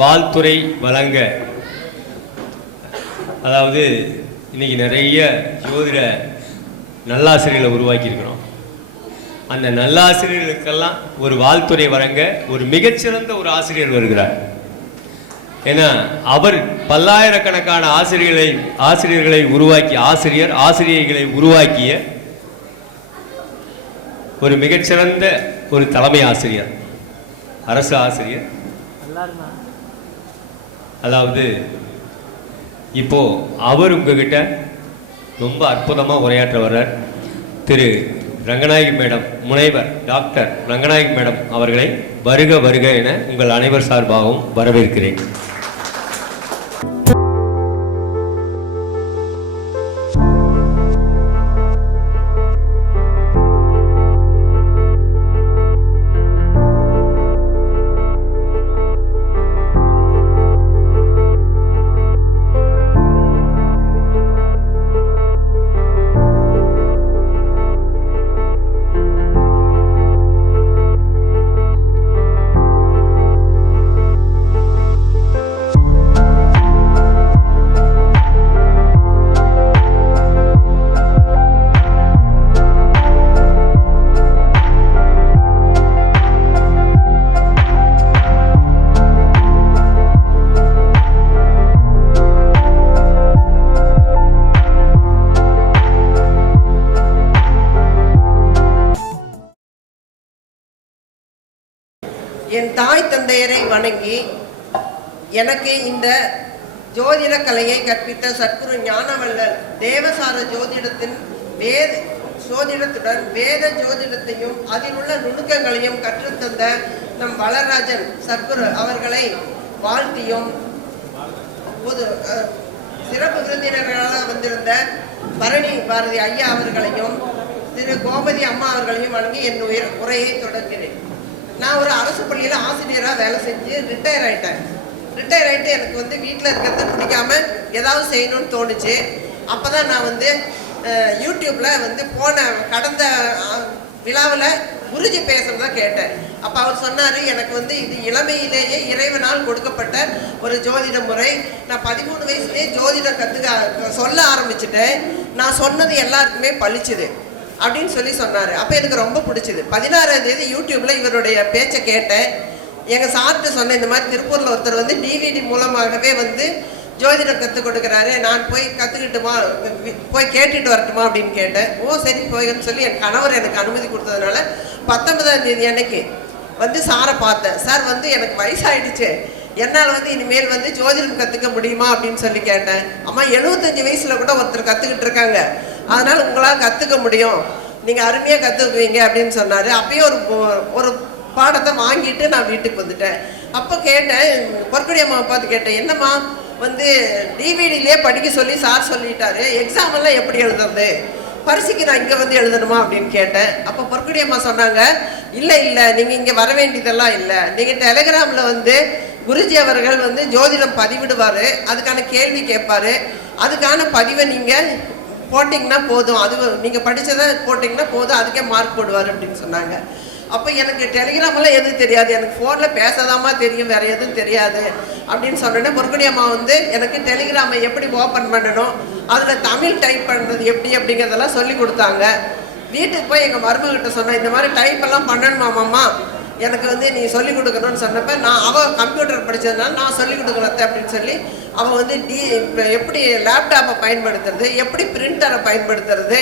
வாழ்த்துறை வழங்க, அதாவது இன்னைக்கு நிறைய ஜோதிட நல்லாசிரியர்களை உருவாக்கியிருக்கிறோம். அந்த நல்லாசிரியர்களுக்கெல்லாம் ஒரு வாழ்த்துறை வழங்க ஒரு மிகச்சிறந்த ஒரு ஆசிரியர் வருகிறார். ஏன்னா அவர் பல்லாயிரக்கணக்கான ஆசிரியர்களை உருவாக்கிய ஆசிரியர்களை உருவாக்கிய ஒரு மிகச்சிறந்த ஒரு தலைமை ஆசிரியர், அரசு ஆசிரியர். அதாவது இப்போ அவர் உங்ககிட்ட ரொம்ப அற்புதமாக உரையாற்ற வர்றார். திரு ரங்கநாயகி மேடம், முனைவர் டாக்டர் ரங்கநாயகி மேடம் அவர்களை வருக வருக என உங்கள் அனைவர் சார்பாகவும் வரவேற்கிறேன். என் தாய் தந்தையரை வணங்கி எனக்கு இந்த ஜோதிட கலையை கற்பித்த சத்குரு ஞானவள்ளல் தேவசார ஜோதிடத்துடன் வேத ஜோதிடத்தையும் அதில் உள்ள நுணுக்கங்களையும் கற்றுத்தந்த நம் வளராஜன் சத்குரு அவர்களை வாழ்த்தியும் சிறப்பு விருந்தினர்களாக வந்திருந்த பரணி பாரதி ஐயா அவர்களையும் திரு கோபதி அம்மா அவர்களையும் வழங்கி என் உரையை தொடர்கிறேன். நான் ஒரு அரசு பள்ளியில் ஆசிரியராக வேலை செஞ்சு ரிட்டையர் ஆகிட்டேன். ரிட்டையர் ஆகிட்டு எனக்கு வீட்டில் இருக்கிறத பிடிக்காம ஏதாவது செய்யணும்னு தோணுச்சு. அப்போ தான் நான் யூடியூப்பில் போன கடந்த விழாவில் குருஜி பேசுகிறத கேட்டேன். அப்போ அவர் சொன்னார், எனக்கு இது இளமையிலேயே இறைவனால் கொடுக்கப்பட்ட ஒரு ஜோதிட முறை. நான் 13 வயசுலேயே ஜோதிடம் சொல்ல ஆரம்பிச்சுட்டேன். நான் சொன்னது எல்லாருக்குமே பழிச்சுது அப்படின்னு சொன்னார். அப்போ எனக்கு ரொம்ப பிடிச்சிது. 16ஆம் தேதி யூடியூப்பில் இவருடைய பேச்சை கேட்டேன். எங்கள் சார்கிட்ட சொன்னேன், இந்த மாதிரி திருப்பூரில் ஒருத்தர் டிவிடி மூலமாகவே ஜோதிடம் கற்றுக் கொடுக்குறாரு, நான் போய் கற்றுக்கிட்டுமா, போய் கேட்டுட்டு வரட்டுமா அப்படின்னு கேட்டேன். ஓ சரி போய்ன்னு சொல்லி என் கணவர் எனக்கு அனுமதி கொடுத்ததுனால 19ஆம் தேதி அன்னைக்கு சாரை பார்த்தேன். சார் எனக்கு வயசாகிடுச்சு, என்னால் இனிமேல் ஜோதிடம் கற்றுக்க முடியுமா அப்படின்னு சொல்லி கேட்டேன். அம்மா 75 வயசில் கூட ஒருத்தர் கற்றுக்கிட்டு இருக்காங்க, அதனால் உங்களால் கற்றுக்க முடியும், நீங்கள் அருமையாக கற்றுக்குவீங்க அப்படின்னு சொன்னார். அப்பயே ஒரு பாடத்தை வாங்கிட்டு நான் வீட்டுக்கு வந்துட்டேன். அப்போ கேட்டேன், பொற்கொடி அம்மாவை பார்த்து கேட்டேன், என்னம்மா டிவிடிலே படிக்க சொல்லி சார் சொல்லிட்டாரு, எக்ஸாம் எல்லாம் எப்படி எழுதுறது, பரிசுக்கு நான் இங்கே எழுதணுமா அப்படின்னு கேட்டேன். அப்போ பொற்கொடி அம்மா சொன்னாங்க, இல்லை நீங்கள் இங்கே வர வேண்டியதெல்லாம் இல்லை, நீங்கள் டெலிகிராமில் குருஜி அவர்கள் ஜோதிடம் பதிவிடுவார், அதுக்கான கேள்வி கேட்பார், அதுக்கான பதிவை நீங்கள் போட்டிங்கன்னா போதும், அது நீங்கள் படித்ததை போட்டிங்கன்னா போதும், அதுக்கே மார்க் போடுவார் அப்படின்னு சொன்னாங்க. அப்போ எனக்கு டெலிகிராமெல்லாம் எதுவும் தெரியாது, எனக்கு ஃபோனில் பேசதாமா தெரியும், வேறு எதுவும் தெரியாது அப்படின்னு சொன்னோன்னே பொற்கொடி அம்மா எனக்கு டெலிகிராமை எப்படி ஓப்பன் பண்ணணும், அதில் தமிழ் டைப் பண்ணுறது எப்படி அப்படிங்கிறதெல்லாம் சொல்லி கொடுத்தாங்க. வீட்டுக்கு போய் எங்கள் மருமகிட்ட சொன்னேன், இந்த மாதிரி டைப்பெல்லாம் பண்ணணுமாம்மா, எனக்கு நீ சொல்லிக் கொடுக்கணும்னு சொன்னப்போ அவள் கம்ப்யூட்டர் படித்ததுனால நான் சொல்லிக் கொடுக்குறத அப்படின்னு சொல்லி அவள் எப்படி லேப்டாப்பை பயன்படுத்துறது, எப்படி பிரிண்டரை பயன்படுத்துறது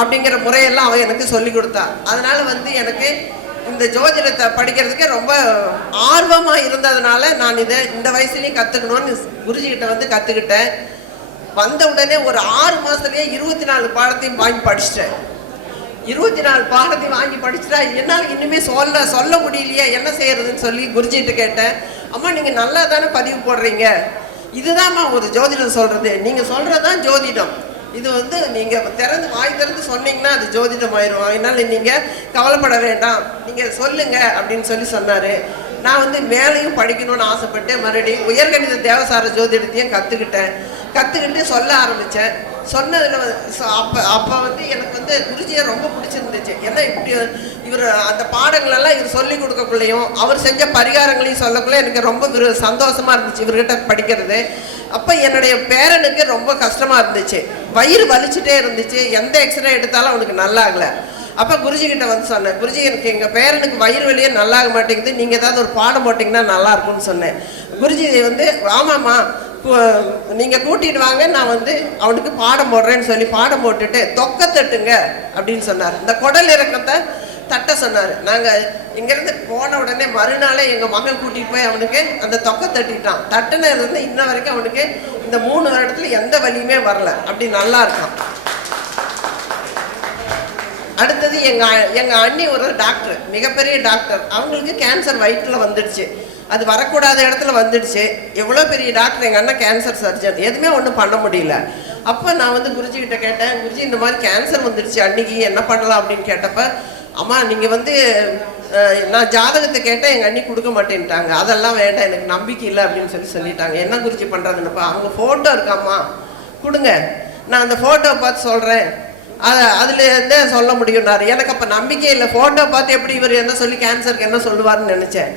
அப்படிங்கிற முறையெல்லாம் அவள் எனக்கு சொல்லிக் கொடுத்தா. அதனால் எனக்கு இந்த ஜோதிடத்தை படிக்கிறதுக்கு ரொம்ப ஆர்வமாக இருந்ததுனால நான் இந்த வயசுலேயும் கற்றுக்கணும்னு குருஜிக்கிட்ட கற்றுக்கிட்டேன். வந்த உடனே ஒரு 6 மாதத்துலேயே 24 பாடத்தையும் வாங்கி படிச்சிட்டேன். 24 பாடத்தையும் வாங்கி படிச்சுட்டா என்னால் இன்னுமே சொல்ல முடியலையே, என்ன செய்யறதுன்னு சொல்லி குருஜிகிட்ட கேட்டேன். அம்மா நீங்கள் நல்லா தானே பதிவு போடுறீங்க, இதுதான்மா ஒரு ஜோதிடம் சொல்கிறது, நீங்கள் சொல்கிறது தான் ஜோதிடம், இது நீங்கள் வாய் திறந்து சொன்னீங்கன்னா அது ஜோதிடம் ஆயிரும், அதனால நீங்கள் கவலைப்பட வேண்டாம், நீங்கள் சொல்லுங்கள் அப்படின்னு சொன்னார். நான் மேலையும் படிக்கணும்னு ஆசைப்பட்டு மறுபடியும் உயர்கணித தேவசார ஜோதிடத்தையும் கற்றுக்கிட்டேன். கற்றுக்கிட்டு சொல்ல ஆரம்பித்தேன். சொன்னதில் அப்போ வந்து எனக்கு வந்து குருஜியை ரொம்ப பிடிச்சிருந்துச்சு. ஏன்னா இப்படி இவர் அந்த பாடங்களெல்லாம் இவர் சொல்லி கொடுக்கக்குள்ளேயும் அவர் செஞ்ச பரிகாரங்களையும் சொல்லக்குள்ளே எனக்கு ரொம்ப சந்தோஷமாக இருந்துச்சு இவர்கிட்ட படிக்கிறது. அப்போ என்னுடைய பேரனுக்கு ரொம்ப கஷ்டமாக இருந்துச்சு, வயிறு வலிச்சுட்டே இருந்துச்சு, எந்த எக்ஸ்ரே எடுத்தாலும் அவனுக்கு நல்லா ஆகலை. அப்போ குருஜிக்கிட்ட வந்து சொன்னேன், குருஜி எனக்கு எங்கள் பேரனுக்கு வயிறு வலியே நல்லா ஆக மாட்டேங்குது, நீங்கள் ஏதாவது ஒரு பாடம் போட்டிங்கன்னா நல்லா இருக்கும்னு சொன்னேன். குருஜி வந்து ஆமாம்மா நீங்கள் கூட்டிகிட்டு வாங்க, நான் வந்து அவனுக்கு பாடம் போடுறேன்னு சொல்லி பாடம் போட்டுட்டு தொக்க தட்டுங்க அப்படின்னு சொன்னார். இந்த குடல் இறக்கத்தை தட்ட சொன்னார். நாங்கள் இங்கேருந்து போன உடனே மறுநாளே எங்கள் மகன் கூட்டிகிட்டு போய் அவனுக்கு அந்த தொக்க தட்டிட்டான். தட்டுன இருந்து இன்ன வரைக்கும் அவனுக்கு இந்த 3 வருடத்துல எந்த வலியுமே வரல, அப்படி நல்லா இருக்கான். அடுத்தது எங்கள் அண்ணி ஒரு டாக்டர், மிகப்பெரிய டாக்டர். அவங்களுக்கு கேன்சர் வயிற்றில் வந்துடுச்சு, அது வரக்கூடாத இடத்துல வந்துடுச்சு. எவ்வளோ பெரிய டாக்டர் எங்கள் அண்ணன் கேன்சர் சர்ஜன், எதுவுமே ஒன்றும் பண்ண முடியல. அப்போ நான் வந்து குருஜிக்கிட்ட கேட்டேன், குருஜி இந்த மாதிரி கேன்சர் வந்துடுச்சு அன்னைக்கு என்ன பண்ணலாம் அப்படின்னு கேட்டப்ப, அம்மா நீங்கள் வந்து நான் ஜாதகத்தை கேட்டேன், எங்கள் அண்ணி கொடுக்க மாட்டேன்ட்டாங்க, அதெல்லாம் வேண்டாம் எனக்கு நம்பிக்கை இல்லை அப்படின்னு சொல்லிட்டாங்க. என்ன குருஜி பண்ணுறதுன்னுப்பா, அவங்க ஃபோட்டோ இருக்காம்மா கொடுங்க, நான் அந்த ஃபோட்டோவை பார்த்து சொல்கிறேன், அதுலேருந்தே சொல்ல முடியும்னாரு. எனக்கு அப்போ நம்பிக்கை இல்லை, ஃபோட்டோ பார்த்து எப்படி இவர் என்ன சொல்லி கேன்சருக்கு என்ன சொல்லுவார்னு நினச்சேன்.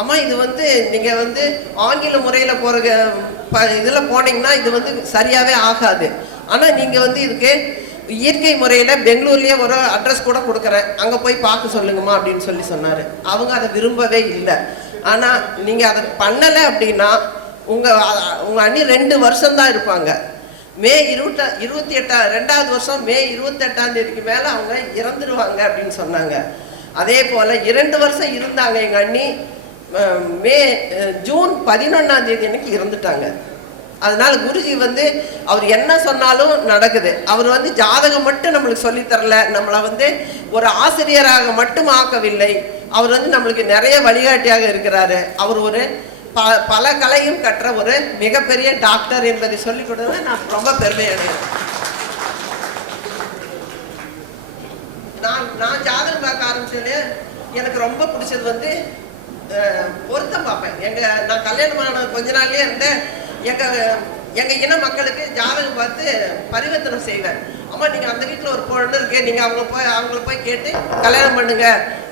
அம்மா இது வந்து நீங்கள் வந்து ஆங்கில முறையில் போகிற இதில் போனீங்கன்னா இது வந்து சரியாகவே ஆகாது, ஆனால் நீங்கள் வந்து இதுக்கு இயற்கை முறையில் பெங்களூர்லேயே ஒரு அட்ரஸ் கூட கொடுக்குறேன், அங்கே போய் பார்க்க சொல்லுங்கம்மா அப்படின்னு சொன்னார். அவங்க அதை விரும்பவே இல்லை. ஆனால் நீங்கள் அதை பண்ணலை அப்படின்னா உங்கள் அண்ணி 2 வருஷம்தான் இருப்பாங்க. மே 28 2வது வருஷம் மே 28ஆம் தேதிக்கு மேலே அவங்க இறந்துடுவாங்க அப்படின்னு சொன்னாங்க. அதே போல் 2 வருஷம் இருந்தாங்க எங்கள் அண்ணி. ஜூன் 11ஆம் தேதி அன்னைக்கு இறந்துட்டாங்க. அதனால குருஜி வந்து அவர் என்ன சொன்னாலும் நடக்குது. அவர் வந்து ஜாதகம் மட்டும் நம்மளுக்கு சொல்லித்தரல, நம்மளை வந்து ஒரு ஆசிரியராக மட்டும் ஆக்கவில்லை, அவர் வந்து நம்மளுக்கு நிறைய வழிகாட்டியாக இருக்கிறாரு. அவர் ஒரு பல கலையும் கற்ற ஒரு மிகப்பெரிய டாக்டர் என்பதை சொல்லிக் கொடுத்தது நான் ரொம்ப பெருமை அடைகிறேன். நான் ஜாதகம் பார்க்க ஆரம்பிச்சது எனக்கு ரொம்ப பிடிச்சது வந்து பொருத்தம் பார்ப்பேன். நான் கல்யாணமான கொஞ்ச நாள்லயே இருந்தேன், எங்க இன மக்களுக்கு ஜாதகம் பார்த்து பரிவர்த்தனை செய்வேன். அம்மா நீங்க அந்த வீட்டில் ஒரு பொண்ணு இருக்கு, நீங்க அவங்கள போய் கேட்டு கல்யாணம் பண்ணுங்க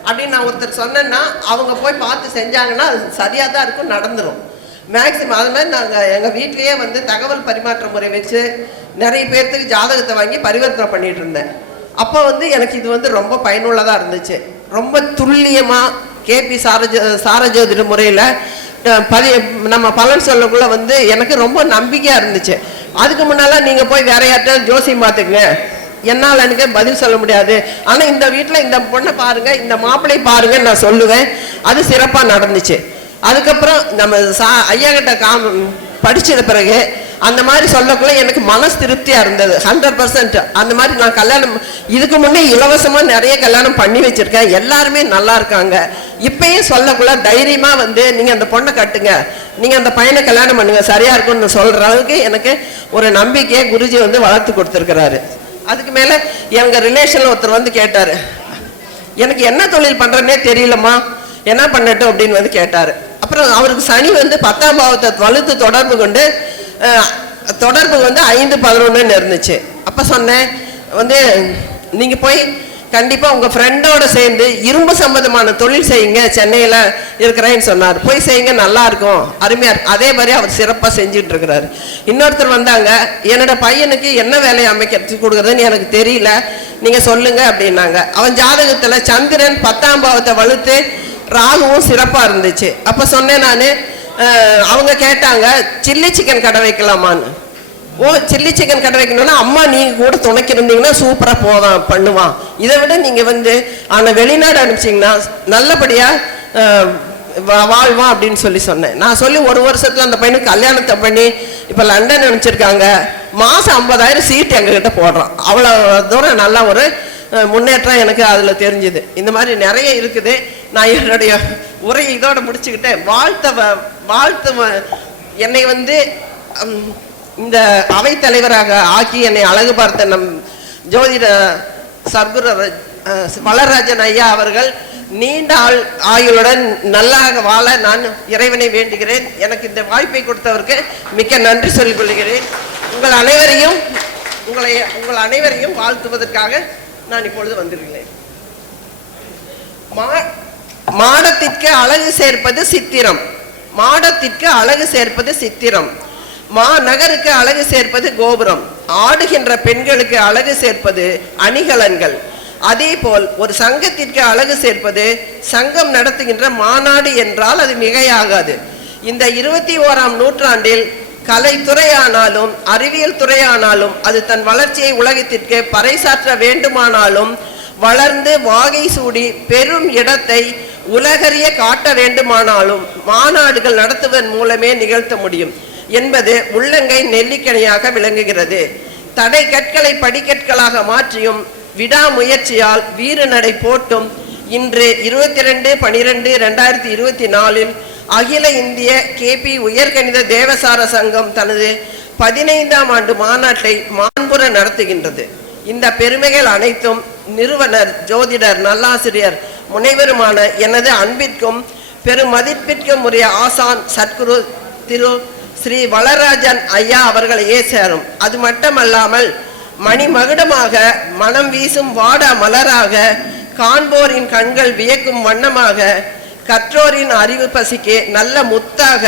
அப்படின்னு நான் ஒருத்தர் சொன்னேன்னா அவங்க போய் பார்த்து செஞ்சாங்கன்னா அது சரியாக தான் இருக்கும், நடந்துடும் மேக்சிமம். அது மாதிரி நாங்கள் எங்கள் வீட்லேயே வந்து தகவல் பரிமாற்ற முறை வச்சு நிறைய பேர்த்துக்கு ஜாதகத்தை வாங்கி பரிவர்த்தனை பண்ணிட்டு இருந்தேன். அப்போ வந்து எனக்கு இது வந்து ரொம்ப பயனுள்ளதாக இருந்துச்சு. ரொம்ப துல்லியமாக கேபி சாரஜோதிட முறையில் நம்ம பலன் சொல்லக்குள்ள வந்து எனக்கு ரொம்ப நம்பிக்கையாக இருந்துச்சு. அதுக்கு முன்னாலாம் நீங்கள் போய் வேற யார்கிட்ட ஜோசியம் பார்த்துக்குங்க, என்னால் எனக்கு பதில் சொல்ல முடியாது, ஆனால் இந்த வீட்டில் இந்த பொண்ணை பாருங்க, இந்த மாப்பிள்ளை பாருங்கன்னு நான் சொல்லுவேன். அது சிறப்பாக நடந்துச்சு. அதுக்கப்புறம் நம்ம ஐயா கிட்ட படிச்சத பிறகு அந்த மாதிரி சொல்லக்குள்ள எனக்கு மனசு திருப்தியாக இருந்தது 100%. அந்த மாதிரி நான் கல்யாணம் இதுக்கு முன்னே இலவசமாக நிறைய கல்யாணம் பண்ணி வச்சிருக்கேன், எல்லாருமே நல்லா இருக்காங்க. இப்பயும் சொல்லக்குள்ள தைரியமாக வந்து நீங்கள் அந்த பொண்ணை கட்டுங்க, நீங்கள் அந்த பையனை கல்யாணம் பண்ணுங்க, சரியா இருக்கும்னு சொல்கிற அளவுக்கு எனக்கு ஒரு நம்பிக்கையை குருஜி வந்து வளர்த்து கொடுத்துருக்கிறாரு. அதுக்கு மேலே எங்கள் ரிலேஷனில் ஒருத்தர் வந்து கேட்டார், எனக்கு என்ன தொழில் பண்ணுறேன்னே தெரியலம்மா, என்ன பண்ணட்டும் அப்படின்னு வந்து கேட்டார். அப்புறம் அவருக்கு சனி வந்து 10ஆம் பாவத்தை வலுத்து தொடர்பு கொண்டு தொடர்பு வந்து 5-11 இருந்துச்சு. அப்போ சொன்னேன் வந்து நீங்கள் போய் கண்டிப்பாக உங்கள் ஃப்ரெண்டோட சேர்ந்து இரும்பு சம்பந்தமான தொழில் செய்யுங்க, சென்னையில் இருக்கிறேன்னு சொன்னார். போய் செய்யுங்க, நல்லா இருக்கும், அருமையாக இருக்கும். அதே மாதிரி அவர் சிறப்பாக செஞ்சுட்டு இருக்கிறாரு. இன்னொருத்தர் வந்தாங்க, என்னோட பையனுக்கு என்ன வேலையை அமைக்க கொடுக்குறதுன்னு எனக்கு தெரியல, நீங்கள் சொல்லுங்க அப்படின்னாங்க. அவன் ஜாதகத்தில் சந்திரன் 10ஆம் பாவத்தை வலுத்து ராகுவும் சிறப்பாக இருந்துச்சு. அப்போ சொன்னேன் நான், அவங்க கேட்டாங்க சில்லி சிக்கன் கடை வைக்கலாமான்னு. ஓ சில்லி சிக்கன் கடை வைக்கணும்னா அம்மா நீங்கள் கூட துணைக்கு இருந்தீங்கன்னா சூப்பராக பண்ணுவான், இதை விட நீங்கள் வந்து ஆனால் வெளிநாடு அனுப்பிச்சிங்கன்னா நல்லபடியாக வாழ்வான் அப்படின்னு சொன்னேன். நான் சொல்லி 1 வருஷத்துல அந்த பையனுக்கு கல்யாணத்தை பண்ணி இப்போ லண்டன் அனுப்பிச்சிருக்காங்க. மாதம் 50,000 சீட்டு எங்ககிட்ட போடுறான். அவ்வளோ தூரம் நல்ல ஒரு முன்னேற்றம் எனக்கு அதில் தெரிஞ்சுது. இந்த மாதிரி நிறைய இருக்குது. நான் என்னுடைய உரையை இதோட முடிச்சுக்கிட்டேன். வாழ்த்து என்னை வந்து இந்த அவைத்தலைவராக ஆக்கி என்னை அழகு பார்த்த நம் ஜோதிட சர்க்குரு வளராஜன் ஐயா அவர்கள் நீண்ட ஆயுளுடன் நல்லாக வாழ நான் இறைவனை வேண்டுகிறேன். எனக்கு இந்த வாய்ப்பை கொடுத்தவருக்கு மிக்க நன்றி சொல்லிக் கொள்கிறேன். உங்கள் அனைவரையும் வாழ்த்துவதற்காக நான் இப்பொழுது வந்திருக்கிறேன். மாடத்திற்கு அழகு சேர்ப்பது சித்திரம். மாடத்திற்கு அழகு சேர்ப்பது சித்திரம். மாநகருக்கு அழகு சேர்ப்பது கோபுரம். ஆடுகின்ற பெண்களுக்கு அழகு சேர்ப்பது அணிகலன்கள். அதே போல் ஒரு சங்கத்திற்கு அழகு சேர்ப்பது சங்கம் நடத்துகின்ற மாநாடு என்றால் அது மிகையாகாது. இந்த 21ஆம் நூற்றாண்டில் கலைத்துறையானாலும் அறிவியல் துறையானாலும் அது தன் வளர்ச்சியை உலகத்திற்கு பறைசாற்ற வேண்டுமானாலும் வளர்ந்து வாகை சூடி பெரும் இடத்தை உலகறிய காட்ட வேண்டுமானாலும் மாநாடுகள் நடத்துவதன் மூலமே நிகழ்த்த முடியும் என்பது உள்ளங்கை நெல்லிக்கனியாக விளங்குகிறது. தடை கற்களை படிக்கற்களாக மாற்றியும் விடாமுயற்சியால் வீறு நடை போட்டும் இன்று 22/12/2024 அகில இந்திய கேபி உயர்கணித தேவசார சங்கம் தனது 15ஆம் ஆண்டு மாநாட்டை மாண்புற நடத்துகின்றது. இந்த பெருமைகள் அனைத்தும் நிறுவனர், ஜோதிடர், நல்லாசிரியர், முனைவருமான எனது அன்பிற்கும் பெருமதிப்பிற்கும் உரிய ஆசான் சத்குரு திரு ஸ்ரீ வளராஜன் ஐயா அவர்களையே சேரும். அது மட்டுமல்லாமல் மணிமகுடமாக மனம் வீசும் வாட மலராக காண்போரின் கண்கள் வியக்கும் வண்ணமாக கற்றோரின் அறிவு பசிக்கு நல்ல முத்தாக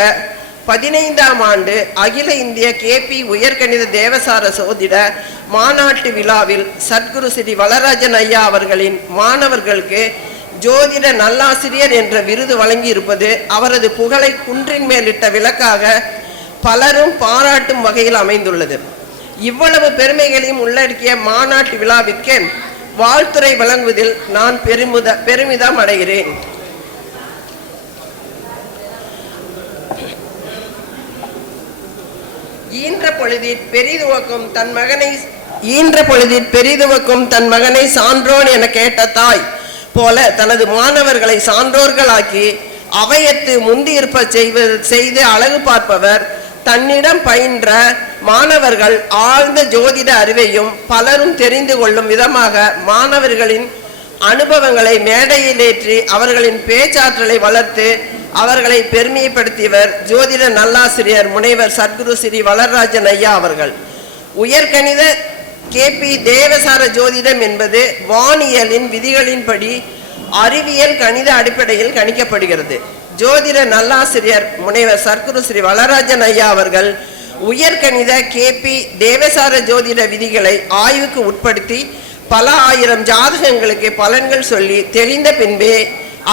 15ஆம் ஆண்டு அகில இந்திய கேபி உயர்கணித தேவசார சோதிட மாநாட்டு விழாவில் சத்குரு ஸ்ரீ வளராஜன் ஐயா அவர்களின் மாணவர்களுக்கு ஜோதிட நல்லாசிரியர் என்ற விருது வழங்கி இருப்பது அவரது புகழை குன்றின் மேலிட்ட விளக்காக பலரும் பாராட்டும் வகையில் அமைந்துள்ளது. இவ்வளவு பெருமைகளையும் உள்ளடக்கிய மாநாட்டு விழாவிற்கு வாழ்த்துரை வழங்குவதில் நான் பெருமிதம் அடைகிறேன். ஈன்ற பொழுதிற் பெரிதுவக்கும் தன் மகனை சான்றோன் என கேட்ட தாய் போல தனது மாணவர்களை சான்றோர்களாக்கி அவையத்து முந்தியிருப்ப செய்து அழகு பார்ப்பவர். தன்னிடம் பயின்ற மாணவர்கள் ஆழ்ந்த ஜோதிட அறிவையும் பலரும் தெரிந்து கொள்ளும் விதமாக மாணவர்களின் அனுபவங்களை மேடையில் ஏற்றி அவர்களின் பேச்சாற்றலை வளர்த்து அவர்களை பெருமைப்படுத்தியவர் ஜோதிட நல்லாசிரியர் முனைவர் சத்குரு ஸ்ரீ வளராஜன் ஐயா அவர்கள். உயர்கணித கேபி தேவசார ஜோதிடம் என்பது வானியலின் விதிகளின்படி அறிவியல் கணித அடிப்படையில் கணிக்கப்படுகிறது. ஜோதிட நல்லாசிரியர் முனைவர் சத்குரு ஸ்ரீ வளராஜன் ஐயா அவர்கள் உயர்கணித கேபி தேவசார ஜோதிட விதிகளை ஆய்வுக்கு உட்படுத்தி பல ஆயிரம் ஜாதகங்களுக்கு பலன்கள் சொல்லி தெளிந்த பின்பே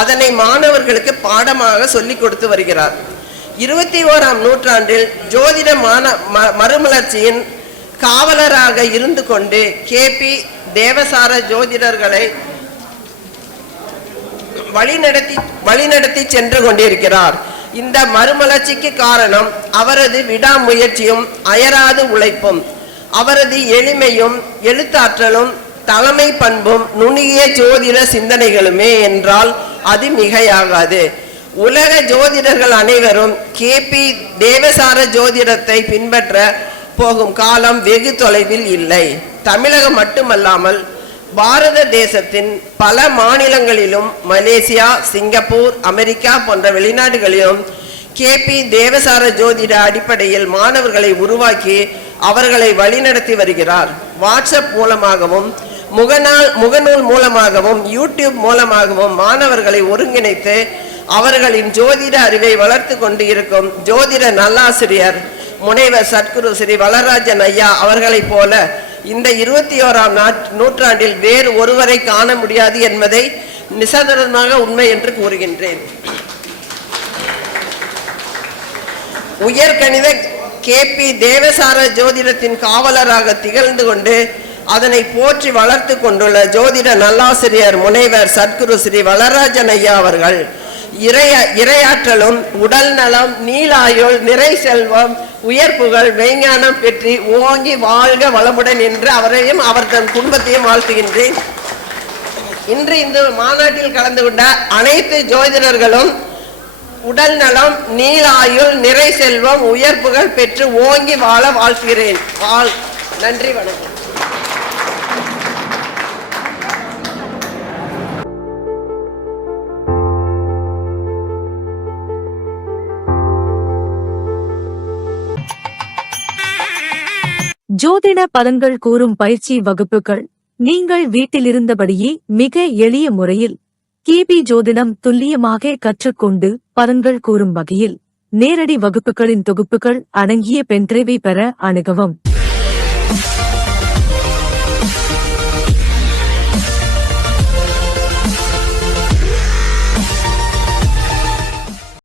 அதனை மாணவர்களுக்கு பாடமாக சொல்லிக் கொடுத்து வருகிறார். 21ஆம் நூற்றாண்டில் ஜோதிட மறுமலர்ச்சியின் காவலராக இருந்து கொண்டு கேபி தேவசார ஜோதிடர்களை வழிநடத்தி சென்று கொண்டிருக்கிறார். இந்த மறுமலர்ச்சிக்கு காரணம் அவரது விடாமுயற்சியும் அயராது உழைப்பும் அவரது எளிமையும் எழுத்தாற்றலும் தலைமை பண்பும் நுண்ணிய ஜோதிட சிந்தனைகளுமே என்றால் அது மிகையாகாது. உலக ஜோதிடர்கள் அனைவரும் கேபி தேவசார ஜோதிடத்தை பின்பற்ற போகும் காலம் வெகு தொலைவில் இல்லை. தமிழகம் மட்டுமல்லாமல் பாரத தேசத்தின் பல மாநிலங்களிலும் மலேசியா, சிங்கப்பூர், அமெரிக்கா போன்ற வெளிநாடுகளிலும் கேபி தேவசார ஜோதிட அடிப்படையில் மாணவர்களை உருவாக்கி அவர்களை வழிநடத்தி வருகிறார். வாட்ஸ்அப் மூலமாகவும் முகநூல் மூலமாகவும் யூடியூப் மூலமாகவும் மாணவர்களை ஒருங்கிணைத்து அவர்களின் ஜோதிட அறிவை வளர்த்து கொண்டு இருக்கும் ஜோதிட நல்லாசிரியர் முனைவர் சத்குரு ஸ்ரீ வளராஜன் ஐயா அவர்களைப் போல இந்த 21ஆம் நூற்றாண்டில் வேறு ஒருவரை காண முடியாது என்பதை நிசந்தமாக உண்மை என்று கூறுகின்றேன். உயர்கணித கேபி தேவசார ஜோதிடத்தின் காவலராக திகழ்ந்து கொண்டு அதனை போற்றி வளர்த்து கொண்டுள்ள ஜோதிட நல்லாசிரியர் முனைவர் சத்குரு ஸ்ரீ வளராஜன் ஐயா அவர்கள் இரையாற்றலும் உடல் நலம், நீலாயுள், நிறை செல்வம், உயர்ப்புகள், மெய்ஞானம் பெற்றி ஓங்கி வாழ்க வளமுடன் என்று அவரையும் அவர் தன் குடும்பத்தையும் வாழ்த்துகின்றேன். இன்று இந்த மாநாட்டில் கலந்து கொண்ட அனைத்து ஜோதிடர்களும் உடல் நலம், நீலாயுள், நிறை செல்வம், உயர்ப்புகள் பெற்று ஓங்கி வாழ வாழ்த்துகிறேன். நன்றி, வணக்கம். ஜோதிட பலன்கள் கூறும் பயிற்சி வகுப்புகள் நீங்கள் வீட்டிலிருந்தபடியே மிக எளிய முறையில் கிபி ஜோதிடம் துல்லியமாக கற்றுக்கொண்டு பலன்கள் கூறும் வகையில் நேரடி வகுப்புகளின் தொகுப்புகள் அடங்கிய பென்டிரைவை பெற அணுகவும்.